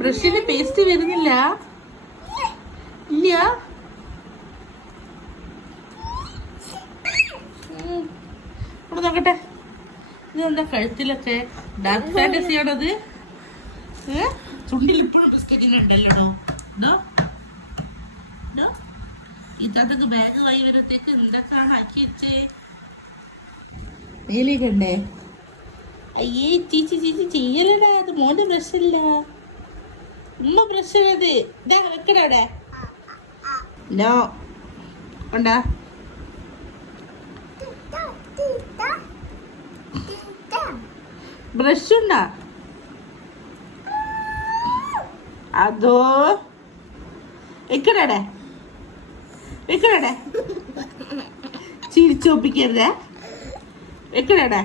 ബ്രഷിന്റെ paste വരുന്നില്ല. ഇല്ല. ഇവിടെ നോക്കട്ടെ. ഇതെന്താ കഴുത്തിലൊക്കെ ഡാർക്ക് ഫാന്റസി ആണത്? ചുണ്ടിൽ ഇപ്പോഴും ബിസ്ക്കറ്റിന് ഉണ്ടല്ലോ. ഇതൊക്കെ ബാഗ് വായി വരുത്തേക്ക് എന്തൊക്കെയാണ് ആക്കി വെച്ചേ? മേലേക്കണ്ടേ? അയ്യേ ചീച്ചി ചെയ്യലടാ, അത് മോന്റെ ബ്രഷല്ല, ഉമ്മ ബ്രഷ് അത്. ഇതാ വെക്കടാ അവിടെ. നോ ഉണ്ടാ ബ്രഷ് ഉണ്ടാ? അതോ വെക്കടേ ചിരിച്ചോപ്പിക്കരുതേ. വെക്കടേ